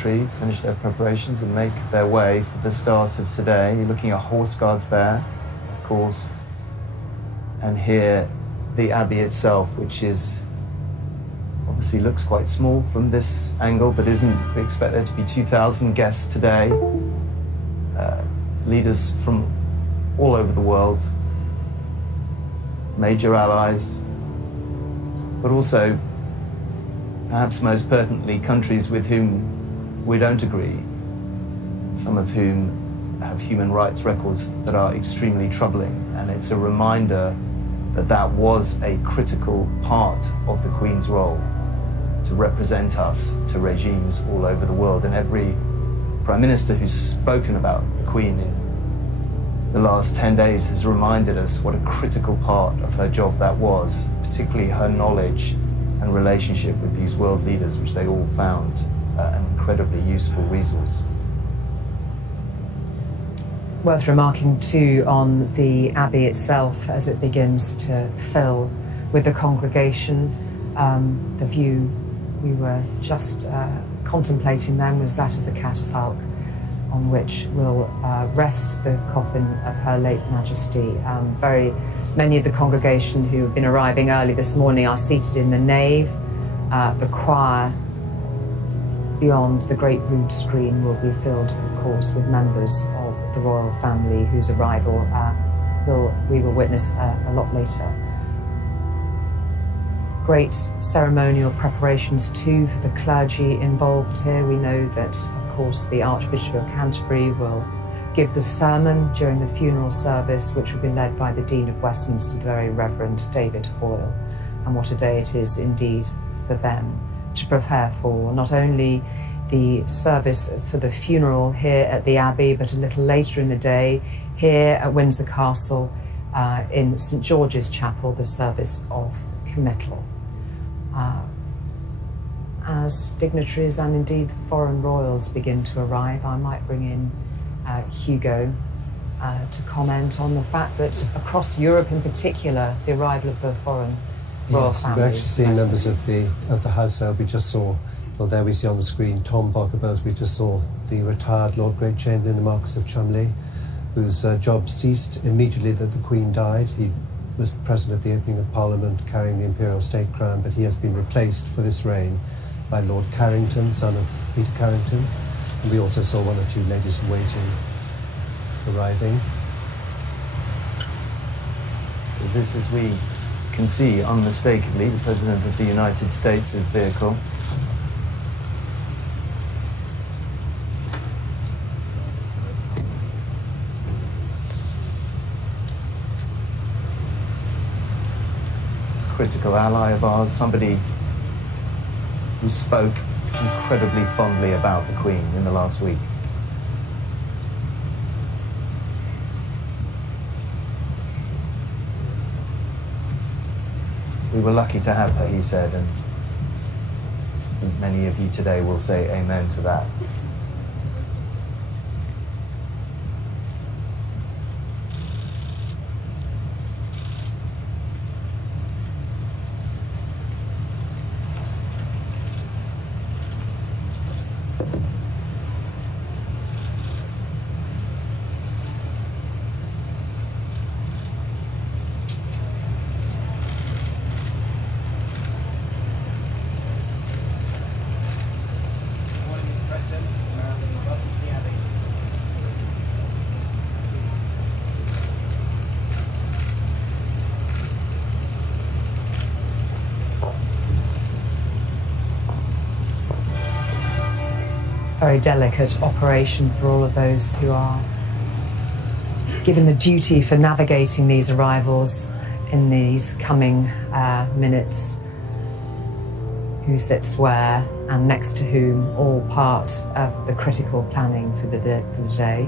dignitary finish their preparations and make their way for the start of today. You're looking at horse guards there, of course, and here the abbey itself, which is obviously looks quite small from this angle, but isn't. We expect there to be 2,000 guests today, leaders from all over the world, major allies, but also, perhaps most pertinently, countries with whom we don't agree, some of whom have human rights records that are extremely troubling. And it's a reminder that that was a critical part of the Queen's role, to represent us to regimes all over the world. And every Prime Minister who's spoken about the Queen in the last 10 days has reminded us what a critical part of her job that was, particularly her knowledge and relationship with these world leaders, which they all found an incredibly useful resource. Worth remarking too on the Abbey itself as it begins to fill with the congregation. The view we were just contemplating then was that of the catafalque on which will rest the coffin of Her late Majesty. Very many of the congregation who have been arriving early this morning are seated in the nave. The choir beyond the great rood screen will be filled, of course, with members of the royal family whose arrival we will witness a lot later. Great ceremonial preparations too for the clergy involved here. We know that, of course, the Archbishop of Canterbury will give the sermon during the funeral service, which will be led by the Dean of Westminster, the very Reverend David Hoyle. And what a day it is indeed for them to prepare for not only the service for the funeral here at the Abbey, but a little later in the day here at Windsor Castle in St George's Chapel, the service of committal. As dignitaries and indeed foreign royals begin to arrive, I might bring in Hugo to comment on the fact that across Europe in particular, the arrival of the foreign royal families. We're actually seeing members of the household. We just saw, well, there we see on the screen Tom Bockabelt. We just saw the retired Lord Great Chamberlain, the Marquis of Cholmondeley, whose job ceased immediately that the Queen died. He was present at the opening of Parliament carrying the imperial state crown, but he has been replaced for this reign by Lord Carrington, son of Peter Carrington. And we also saw one or two ladies in waiting arriving. So this, as we can see unmistakably, the President of the United States' vehicle. Critical ally of ours, somebody who spoke incredibly fondly about the Queen in the last week. We were lucky to have her, he said, and I think many of you today will say amen to that. Very delicate operation for all of those who are given the duty for navigating these arrivals in these coming minutes. Who sits where and next to whom, all part of the critical planning for the day.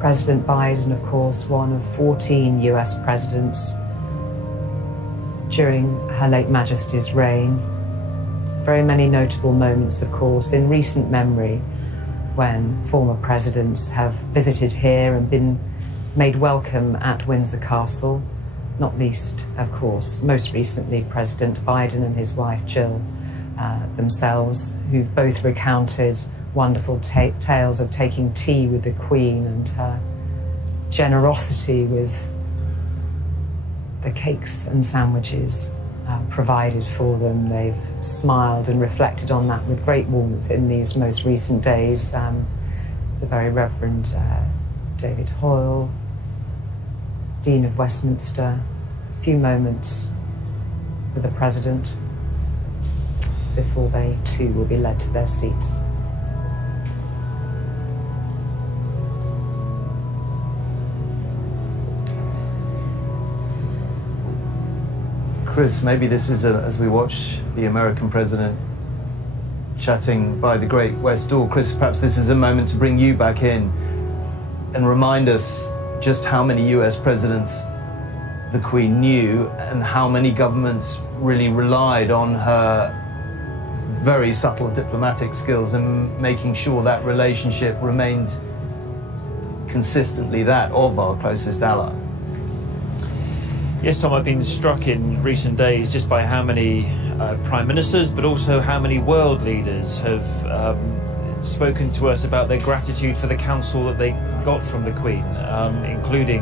President Biden, of course, one of 14 US presidents during Her late Majesty's reign. Very many notable moments, of course, in recent memory when former presidents have visited here and been made welcome at Windsor Castle. not least, of course, most recently President Biden and his wife Jill themselves, who've both recounted wonderful tales of taking tea with the Queen and her generosity with the cakes and sandwiches provided for them. They've smiled and reflected on that with great warmth in these most recent days. The very Reverend David Hoyle, Dean of Westminster, a few moments with the President before they too will be led to their seats. Chris, maybe this is, as we watch the American president chatting by the Great West Door, Chris, perhaps this is a moment to bring you back in and remind us just how many US presidents the Queen knew and how many governments really relied on her very subtle diplomatic skills and making sure that relationship remained consistently that of our closest ally. Yes, Tom, I've been struck in recent days just by how many prime ministers, but also how many world leaders have spoken to us about their gratitude for the counsel that they got from the Queen, including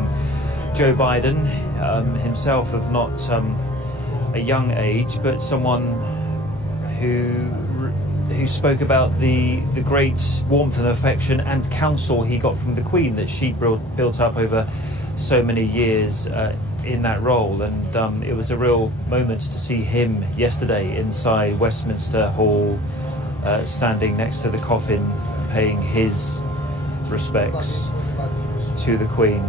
Joe Biden, himself of not a young age, but someone who spoke about the great warmth and affection and counsel he got from the Queen that she built up over so many years in that role. And it was a real moment to see him yesterday inside Westminster Hall, standing next to the coffin, paying his respects to the Queen.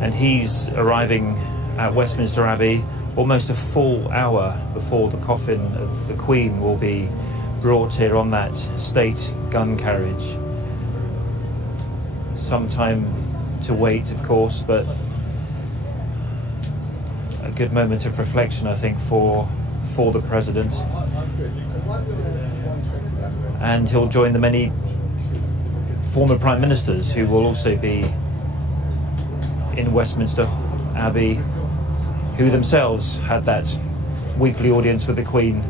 And he's arriving at Westminster Abbey almost a full hour before the coffin of the Queen will be brought here on that state gun carriage. Some time to wait, of course, but a good moment of reflection, I think, for the President. And he'll join the many former Prime Ministers who will also be in Westminster Abbey, who themselves had that weekly audience with the Queen.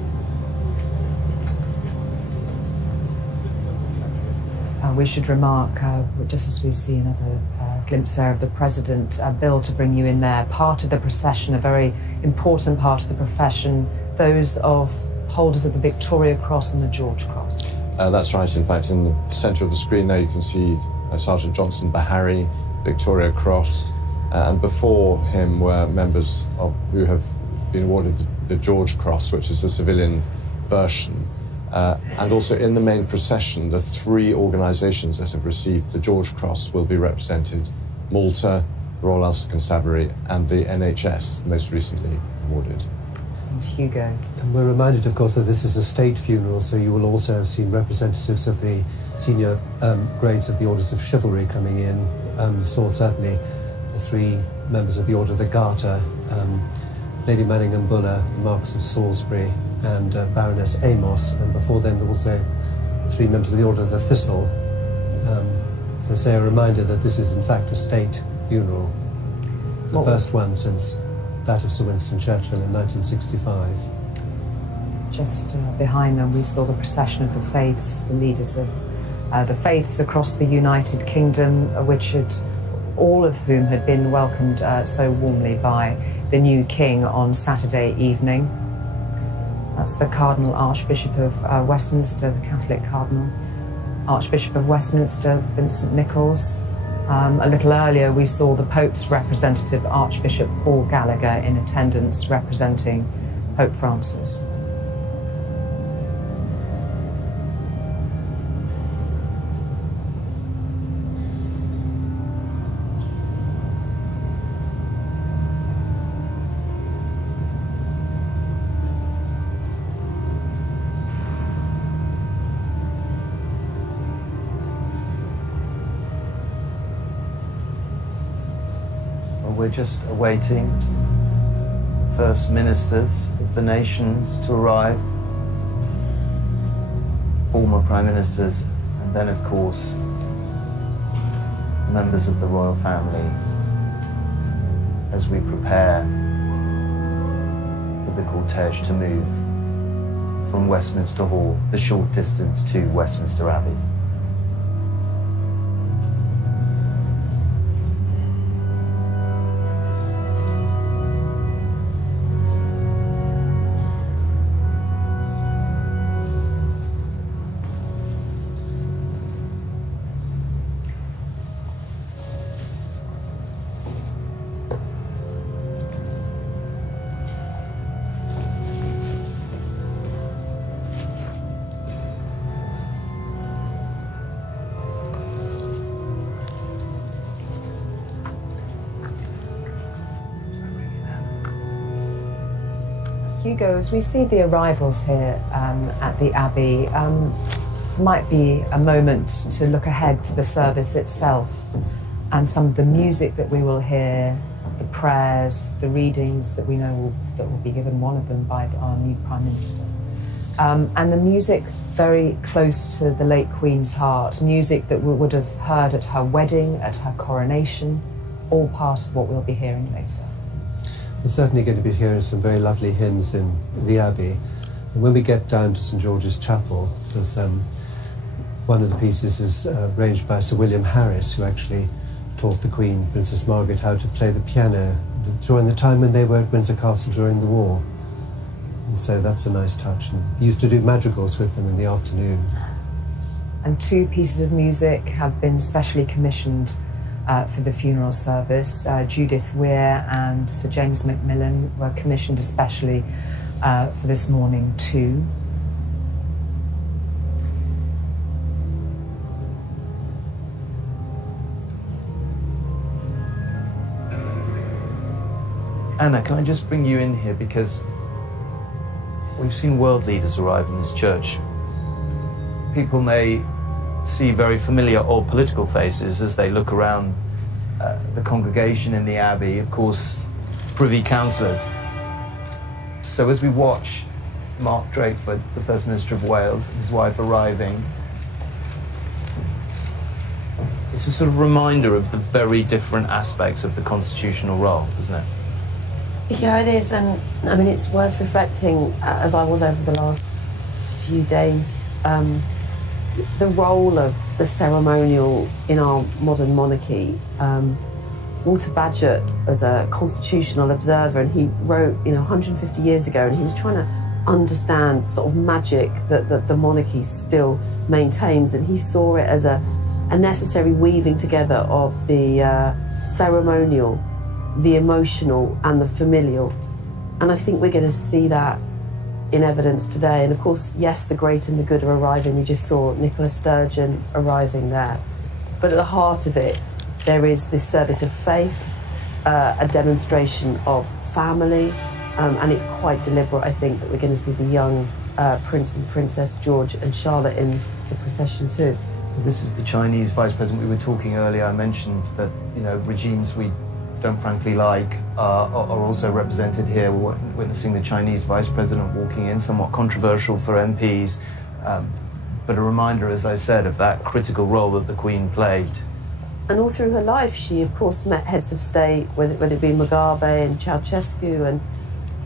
We should remark, just as we see another glimpse there of the President, Bill, to bring you in there, part of the procession, a very important part of the profession, those of holders of the Victoria Cross and the George Cross. That's right. In fact, in the centre of the screen there you can see Sergeant Johnson Bahari, Victoria Cross, and before him were members who have been awarded the George Cross, which is the civilian version. And also in the main procession, the three organisations that have received the George Cross will be represented: Malta, the Royal Ulster Constabulary, and the NHS, most recently awarded. And Hugo. And we're reminded, of course, that this is a state funeral, so you will also have seen representatives of the senior grades of the Orders of Chivalry coming in. You saw certainly the three members of the Order of the Garter, Lady Manningham Buller, the Marquess of Salisbury, and Baroness Amos, and before them there were also three members of the Order of the Thistle. As I say, a reminder that this is in fact a state funeral, the first one since that of Sir Winston Churchill in 1965. Just behind them we saw the procession of the faiths, the leaders of the faiths across the United Kingdom, all of whom had been welcomed so warmly by the new king on Saturday evening. That's the Cardinal Archbishop of Westminster, the Catholic Cardinal, Archbishop of Westminster, Vincent Nichols. A little earlier we saw the Pope's representative, Archbishop Paul Gallagher, in attendance representing Pope Francis. We're just awaiting first ministers of the nations to arrive, former prime ministers, and then, of course, members of the royal family as we prepare the cortege to move from Westminster Hall the short distance to Westminster Abbey. Hugo, as we see the arrivals here at the Abbey, might be a moment to look ahead to the service itself and some of the music that we will hear, the prayers, the readings that we know that will be given, one of them by our new Prime Minister. And the music very close to the late Queen's heart, music that we would have heard at her wedding, at her coronation, all part of what we'll be hearing later. We're certainly going to be hearing some very lovely hymns in the Abbey. And when we get down to St George's Chapel, there's one of the pieces is arranged by Sir William Harris, who actually taught the Queen, Princess Margaret, how to play the piano during the time when they were at Windsor Castle during the war. And so that's a nice touch. And he used to do madrigals with them in the afternoon. And two pieces of music have been specially commissioned for the funeral service. Judith Weir and Sir James Macmillan were commissioned especially for this morning too. Anna, can I just bring you in here, because we've seen world leaders arrive in this church. People may see very familiar old political faces as they look around the congregation in the Abbey, of course, Privy Councillors. So as we watch Mark Drakeford, the First Minister of Wales, and his wife arriving, it's a sort of reminder of the very different aspects of the constitutional role, isn't it? Yeah, it is, and I mean, it's worth reflecting, as I was over the last few days, the role of the ceremonial in our modern monarchy. Walter Bagehot was a constitutional observer, and he wrote, 150 years ago, and he was trying to understand sort of magic that the monarchy still maintains, and he saw it as a necessary weaving together of the ceremonial, the emotional and the familial. And I think we're going to see that in evidence today. And of course, yes, the great and the good are arriving. We just saw Nicola Sturgeon arriving there. But at the heart of it, there is this service of faith, a demonstration of family, and it's quite deliberate, I think, that we're going to see the young Prince and Princess George and Charlotte in the procession too. This is the Chinese Vice President. We were talking earlier, I mentioned that, regimes we don't frankly like are also represented here. We're witnessing the Chinese Vice President walking in, somewhat controversial for MPs, but a reminder, as I said, of that critical role that the Queen played. And all through her life, she of course met heads of state, whether it be Mugabe and Ceausescu,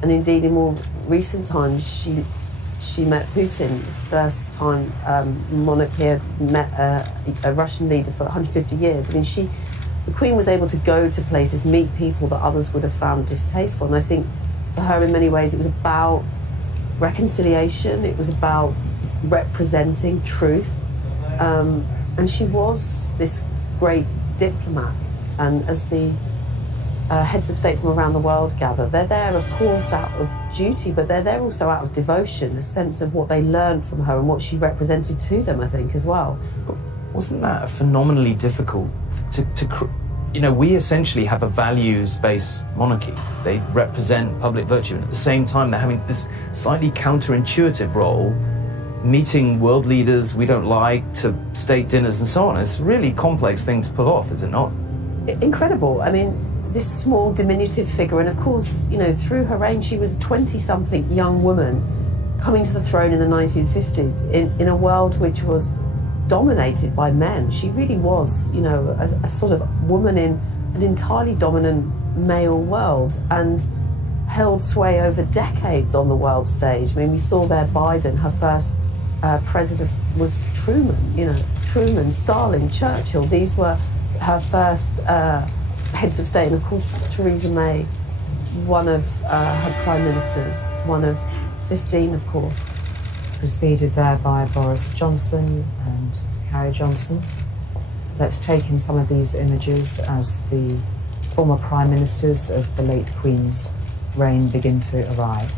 and indeed in more recent times she met Putin. The first time monarchy had met a Russian leader for 150 years. I mean, the Queen was able to go to places, meet people that others would have found distasteful. And I think for her, in many ways, it was about reconciliation. It was about representing truth. And she was this great diplomat. And as the heads of state from around the world gather, they're there, of course, out of duty, but they're there also out of devotion, a sense of what they learned from her and what she represented to them, I think, as well. But wasn't that phenomenally difficult we essentially have a values-based monarchy. They represent public virtue, and at the same time they're having this slightly counterintuitive role, meeting world leaders we don't like, to state dinners and so on. It's a really complex thing to pull off, is it not? Incredible. I mean, this small, diminutive figure, and of course, through her reign, she was a 20-something young woman coming to the throne in the 1950s in a world which was dominated by men. She really was, a sort of woman in an entirely dominant male world. And held sway over decades on the world stage. I mean, we saw there Biden, her first president was Truman, Truman, Stalin, Churchill. These were her first heads of state. And of course, Theresa May, one of her prime ministers, one of 15, of course. Preceded there by Boris Johnson and Carrie Johnson. Let's take in some of these images as the former prime ministers of the late Queen's reign begin to arrive.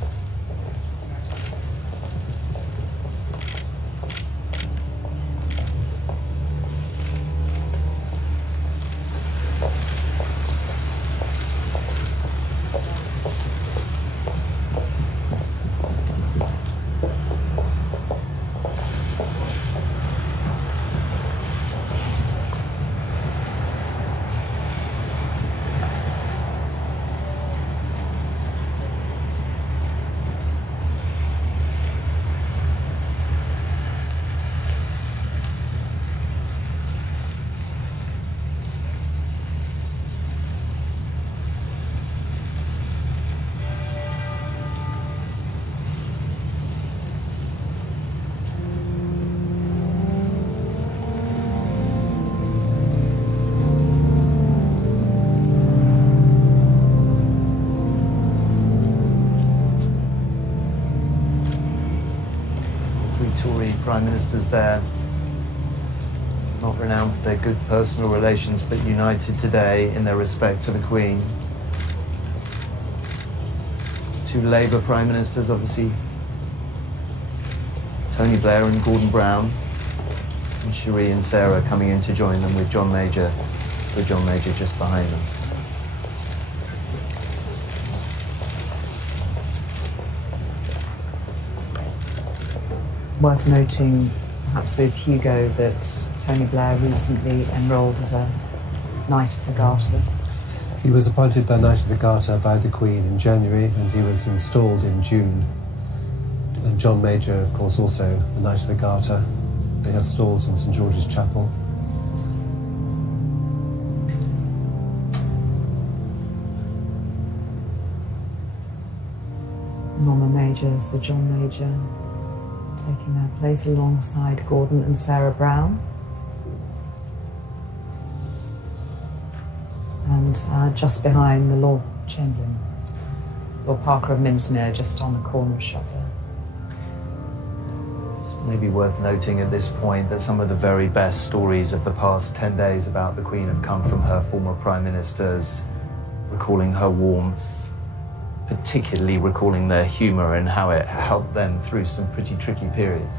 Prime ministers there, not renowned for their good personal relations, but united today in their respect for the Queen. Two Labour prime ministers, obviously, Tony Blair and Gordon Brown, and Cherie and Sarah coming in to join them with John Major just behind them. Worth noting, perhaps with Hugo, that Tony Blair recently enrolled as a Knight of the Garter. He was appointed by Knight of the Garter by the Queen in January, and he was installed in June. And John Major, of course, also a Knight of the Garter. They have stalls in St George's Chapel. Norma Major, Sir John Major, taking their place alongside Gordon and Sarah Brown. And just behind the Lord Chamberlain, Lord Parker of Minsmere, just on the corner shop there. It's maybe worth noting at this point that some of the very best stories of the past 10 days about the Queen have come from her former prime ministers, recalling her warmth, particularly recalling their humour and how it helped them through some pretty tricky periods.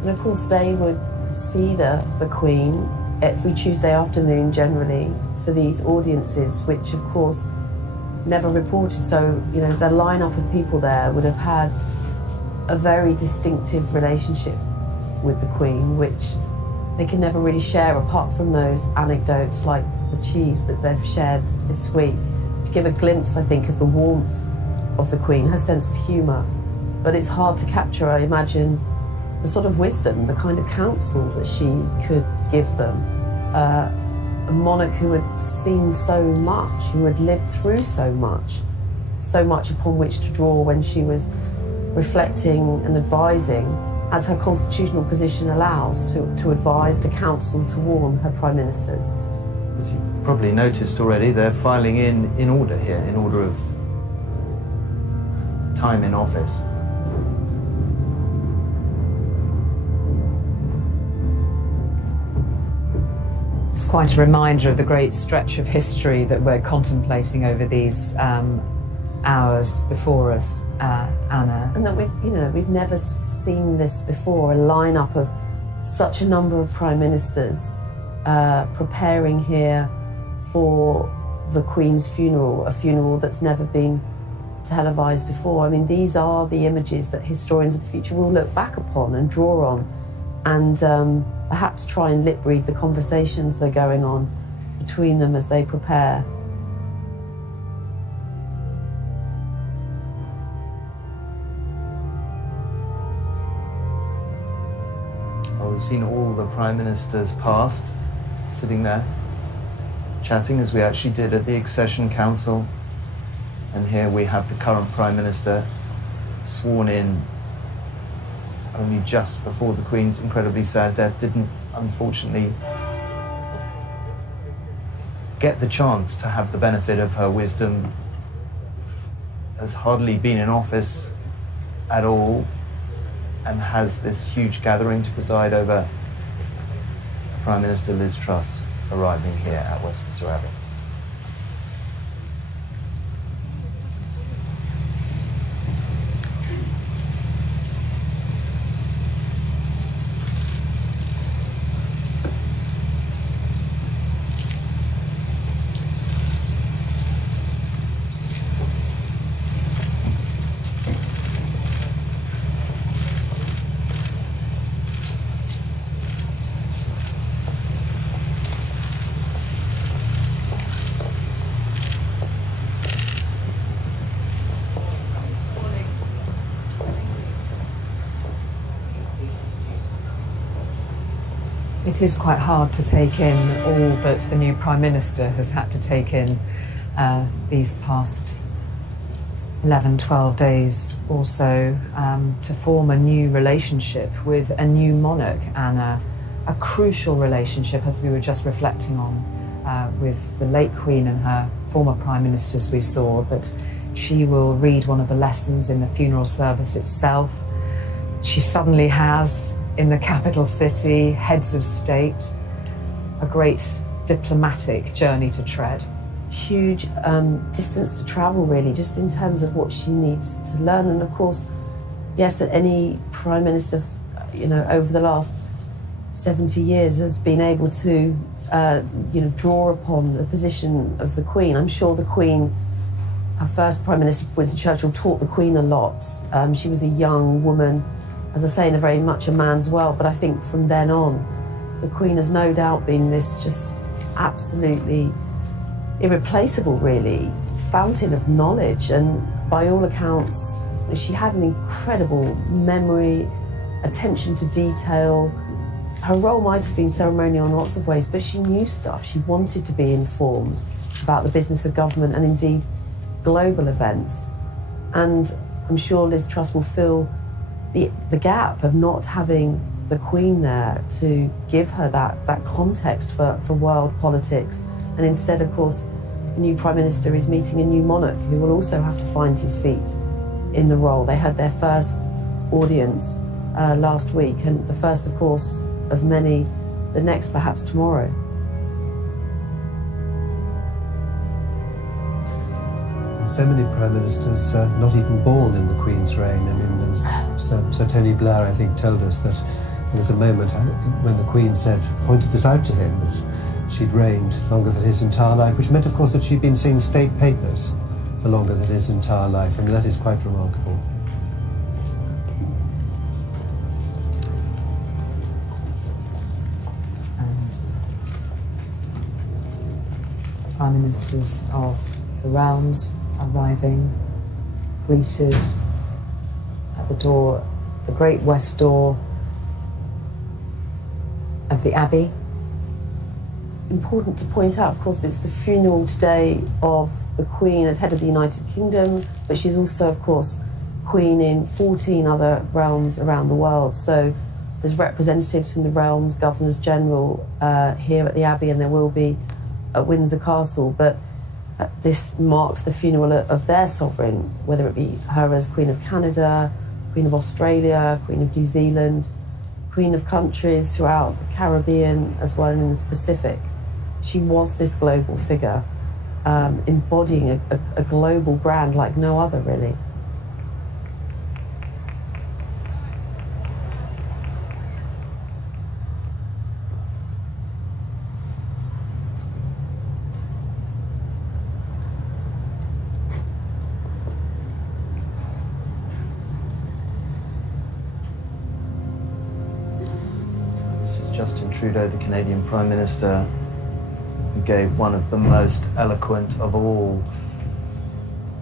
And of course they would see the Queen every Tuesday afternoon generally for these audiences, which of course never reported. So, the lineup of people there would have had a very distinctive relationship with the Queen, which they can never really share apart from those anecdotes like the cheese that they've shared this week, to give a glimpse, I think, of the warmth of the Queen, her sense of humour. But it's hard to capture, I imagine, the sort of wisdom, the kind of counsel that she could give them. A monarch who had seen so much, who had lived through so much upon which to draw when she was reflecting and advising, as her constitutional position allows, to advise, to counsel, to warn her prime ministers. As you probably noticed already, they're filing in order here, in order of time in office. It's quite a reminder of the great stretch of history that we're contemplating over these hours before us, Anna. And that we've never seen this before, a lineup of such a number of prime ministers preparing here for the Queen's funeral, a funeral that's never been televised before. I mean, these are the images that historians of the future will look back upon and draw on, and perhaps try and lip read the conversations that are going on between them as they prepare. Well, we've seen all the prime ministers past. sitting there, chatting as we actually did at the Accession Council. And here we have the current Prime Minister sworn in only just before the Queen's incredibly sad death. Didn't, unfortunately, get the chance to have the benefit of her wisdom. Has hardly been in office at all, and has this huge gathering to preside over. Prime Minister Liz Truss arriving here at Westminster Abbey. It is quite hard to take in all that the new Prime Minister has had to take in these past 11, 12 days or so, to form a new relationship with a new monarch, and a crucial relationship, as we were just reflecting on, with the late Queen and her former Prime Ministers we saw. But she will read one of the lessons in the funeral service itself. She suddenly has, in the capital city, heads of state, a great diplomatic journey to tread. Huge distance to travel, really, just in terms of what she needs to learn. And of course, yes, any Prime Minister, over the last 70 years has been able to, draw upon the position of the Queen. I'm sure the Queen, her first Prime Minister, Winston Churchill, taught the Queen a lot. She was a young woman, as I say, in a very much a man's world, but I think from then on, the Queen has no doubt been this just absolutely irreplaceable, really, fountain of knowledge. And by all accounts, she had an incredible memory, attention to detail. Her role might have been ceremonial in lots of ways, but she knew stuff. She wanted to be informed about the business of government and indeed global events. And I'm sure Liz Truss will fill the gap of not having the Queen there to give her that context for world politics. And instead, of course, the new Prime Minister is meeting a new monarch who will also have to find his feet in the role. They had their first audience last week, and the first, of course, of many, the next perhaps tomorrow. So many Prime Ministers not even born in the Queen's reign. I mean, there was Sir Tony Blair, I think, told us that there was a moment when the Queen pointed this out to him, that she'd reigned longer than his entire life, which meant, of course, that she'd been seeing state papers for longer than his entire life. I mean, that is quite remarkable. And Prime Ministers of the realms arriving, greeted at the door, the great west door of the Abbey. Important to point out, of course, it's the funeral today of the Queen as head of the United Kingdom, but she's also, of course, Queen in 14 other realms around the world. So there's representatives from the realms, Governors General here at the Abbey, and there will be at Windsor Castle. But this marks the funeral of their sovereign, whether it be her as Queen of Canada, Queen of Australia, Queen of New Zealand, Queen of countries throughout the Caribbean as well as in the Pacific. She was this global figure, embodying a global brand like no other, really. Justin Trudeau, the Canadian Prime Minister, who gave one of the most eloquent of all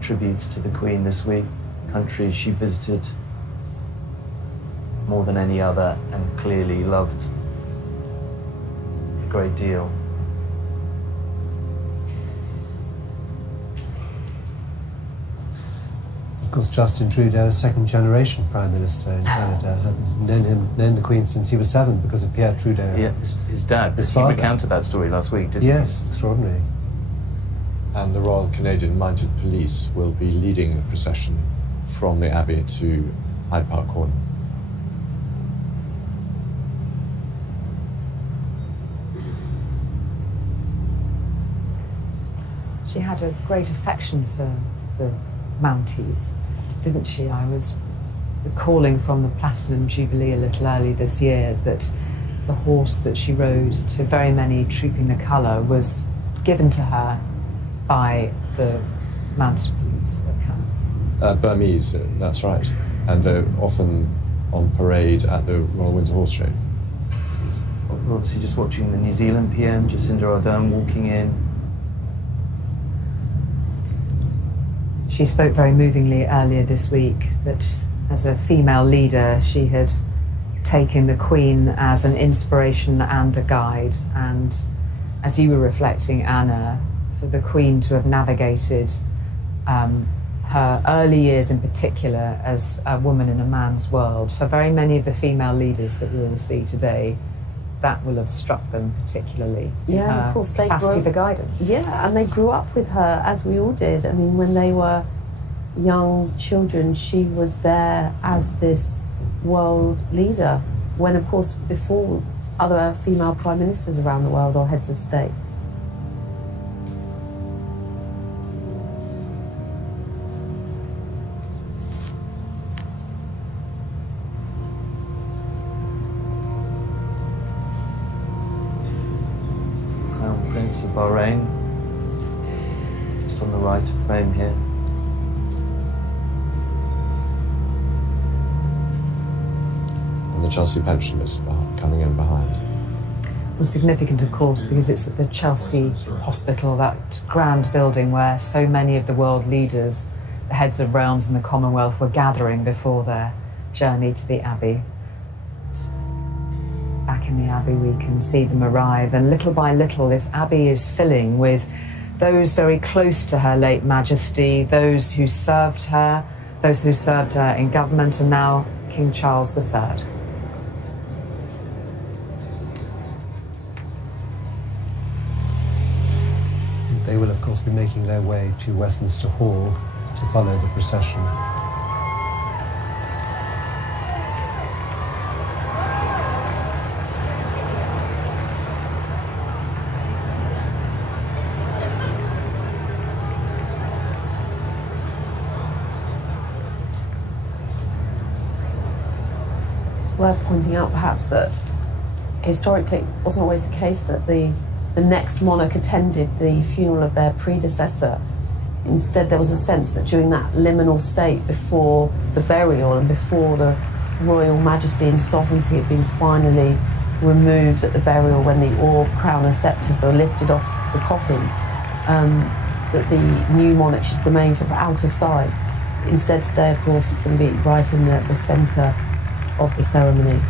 tributes to the Queen this week, a country she visited more than any other and clearly loved a great deal. Of course, Justin Trudeau, a second-generation Prime Minister in Canada, had known the Queen since he was 7 because of Pierre Trudeau. Yeah, his dad. His He father. recounted that story last week, didn't Yes, extraordinary. And the Royal Canadian Mounted Police will be leading the procession from the Abbey to Hyde Park Corner. She had a great affection for the Mounties, didn't she? I was recalling from the Platinum Jubilee a little early this year that the horse that she rode to very many Trooping the Colour was given to her by the Mounted Police of Canada. Burmese, that's right. And they're often on parade at the Royal Windsor Horse Show. We're obviously just watching the New Zealand PM, Jacinda Ardern, walking in. She spoke very movingly earlier this week that as a female leader, she had taken the Queen as an inspiration and a guide. And as you were reflecting, Anna, for the Queen to have navigated her early years in particular as a woman in a man's world, for very many of the female leaders that we will see today, that will have struck them particularly. Yeah, of course, they capacity for guidance. Yeah, and they grew up with her, as we all did. I mean, when they were young children, she was there as this world leader, when, of course, before other female prime ministers around the world or heads of state. Prince of Bahrain, just on the right of frame here. And the Chelsea pensioners coming in behind. Was significant, of course, because it's at the Chelsea Hospital, that grand building where so many of the world leaders, the heads of realms in the Commonwealth, were gathering before their journey to the Abbey. Back in the Abbey, we can see them arrive, and little by little, this Abbey is filling with those very close to Her late Majesty, those who served her in government, and now King Charles III. They will, of course, be making their way to Westminster Hall to follow the procession. Worth pointing out perhaps that historically it wasn't always the case that the next monarch attended the funeral of their predecessor. Instead, there was a sense that during that liminal state before the burial and before the royal majesty and sovereignty had been finally removed at the burial, when the orb, crown and sceptre were lifted off the coffin, that the new monarch should remain sort of out of sight. Instead today, of course, it's going to be right in the centre of the ceremony.